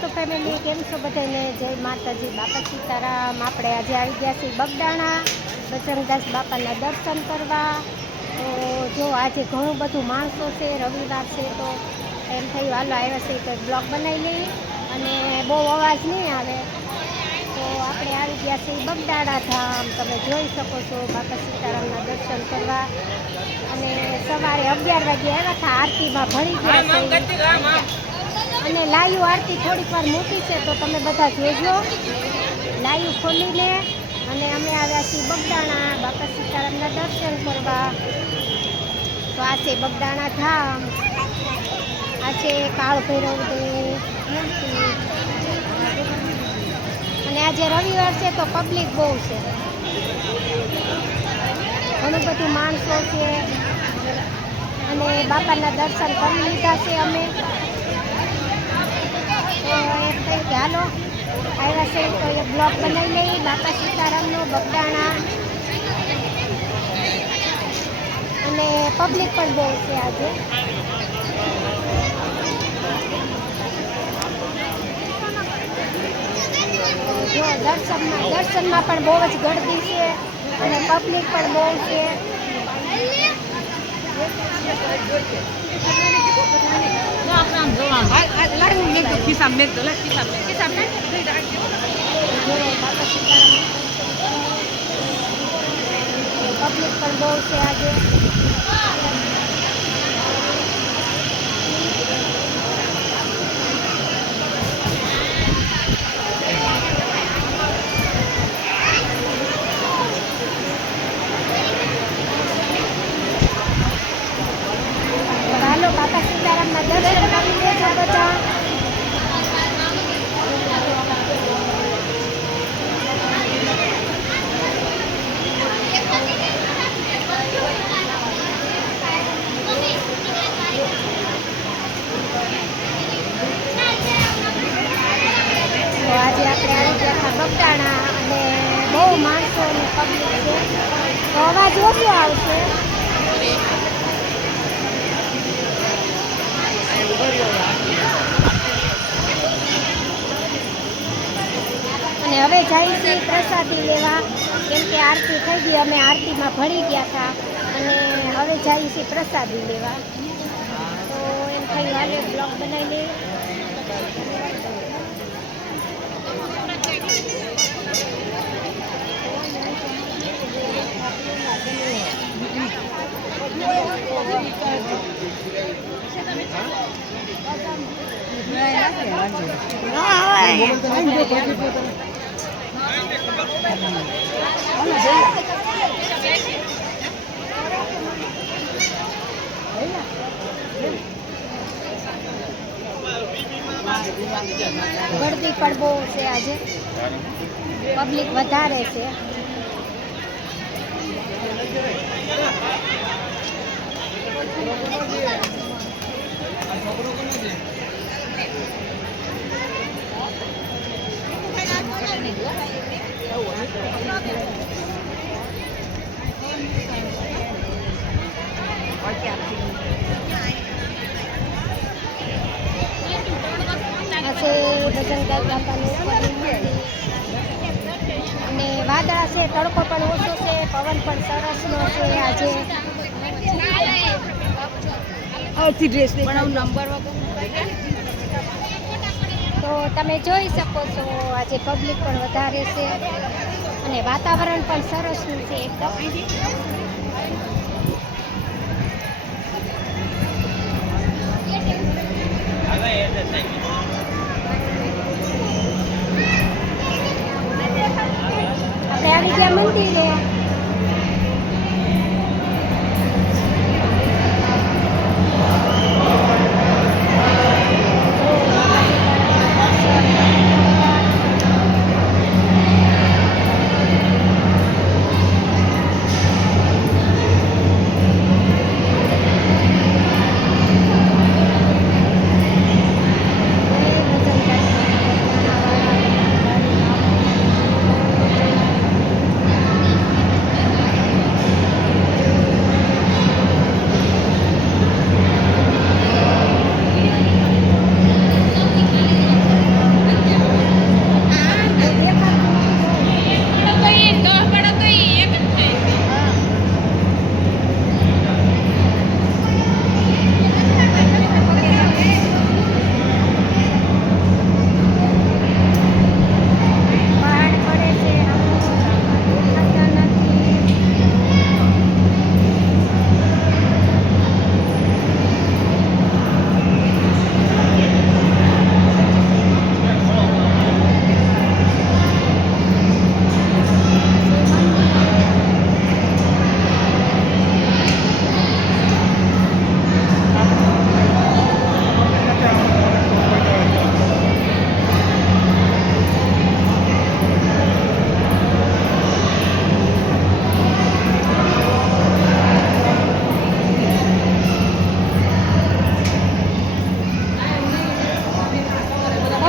Two family. કેમ છો બધાને? જય માતાજી, બાપા સીતારામ. આપણે આજે આવી ગયા છીએ બગદાણા બજરંગદાસ બાપાના દર્શન કરવા. તો જો આજે ઘણું બધું માણસો છે, રવિવાર છે, તો એમ થયું હાલો આવ્યા છે તો બ્લોગ બનાવી લઈ અને બહુ અવાજ નહીં આવે. તો આપણે આવી ગયા છીએ બગદાણા ધામ. તમે જોઈ શકો છો બાપા સીતારામના દર્શન કરવા. અને સવારે 11 વાગે આવ્યા હતા. આરતીમાં ભળી ગયા છે અને લાઈવ આરતી થોડીક વાર મૂકી છે, તો તમે બધા જોજો લાઈવ ખોલીને. અને અમે આવ્યા છીએ બગદાણા બાપા સીતારામના દર્શન કરવા. તો આ છે બગદાણા ધામ, આ છે કાળ ભૈરવની મૂર્તિ. અને આજે રવિવાર છે તો પબ્લિક બહુ છે, ઘણું બધું માણસો છે. અને બાપાના દર્શન કરી લીધા છે અમે. તો એમ કહ્યું કે હાલો આવ્યા છે તો એ બ્લોગ બનાવી લઈ બાપા સીતારામનો બગદાણા. અને પબ્લિક પણ બહુ છે આજે. જો દર્શનમાં પણ બહુ જ ગળદી છે અને પબ્લિક પણ બહુ છે. પબ્લિક પણ બહુ છે આજે. હાલો બાપા સીતારામના દર્શન કરી લેજો બધા. તો આજે આપણે આવી ગયા હતા બગદાણા અને બહુ માણસો અને પબ્લિક છે, તો અવાજ ઓછો આવશે. અને હવે જઈએ છીએ પ્રસાદી લેવા, કેમ કે આરતી થઈ ગઈ. અમે આરતીમાં ભળી ગયા હતા અને હવે જઈએ છીએ પ્રસાદી લેવા. તો એમ થયું હાલે બ્લોગ બનાવી લઈએ. ગળદી પણ બહુ છે આજે, પબ્લિક વધારે છે. બજરંગદાસ બાપાની ઉપરની મૂર્તિ. અને વાદળા છે, તડકો પણ ઓછો છે, પવન પણ સરસનો છે આજે. તો તમે જોઈ શકો છો આજે પબ્લિક પણ વધારે છે અને વાતાવરણ પણ સરસનું છે એકદમ. આપણે આવી ગયા મંદિરે.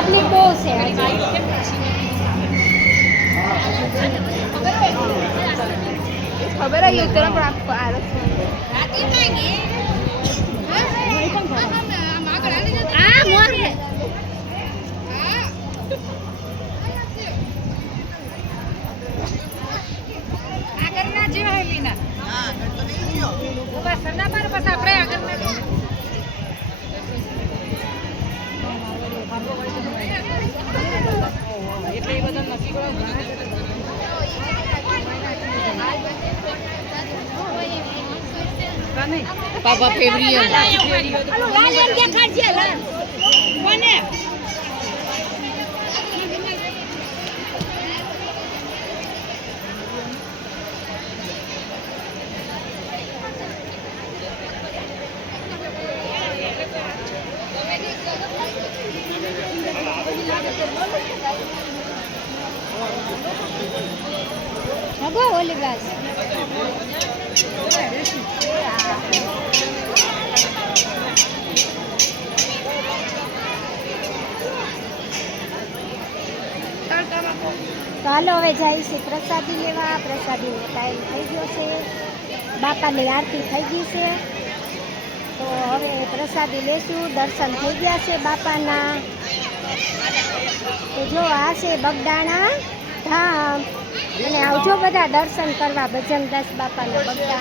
પબ્લિક બહુ છે આજે. ખબર આવી ઉત્તર પણ આપકો આરસ આ મોરે આગળના જેવા હેલીના બસ સરના પર બસ આપણે આગળના એટલે એ બધા નક્કી કરો પાપા ફેવરી હાલો લાલ એમ કે ખાજે લાલ કોને હગો ઓલી ગાસ તો હાલો હવે જાય છે પ્રસાદી લેવા. પ્રસાદીનો ટાઈમ થઈ ગયો છે. બાપાની આરતી થઈ ગઈ છે તો હવે પ્રસાદી લેશું. દર્શન થઈ ગયા છે બાપાના. તો જો આ છે બગદાણા ધામ અને આવજો બધા દર્શન કરવા ભજનદાસ બાપાના બગદાણા.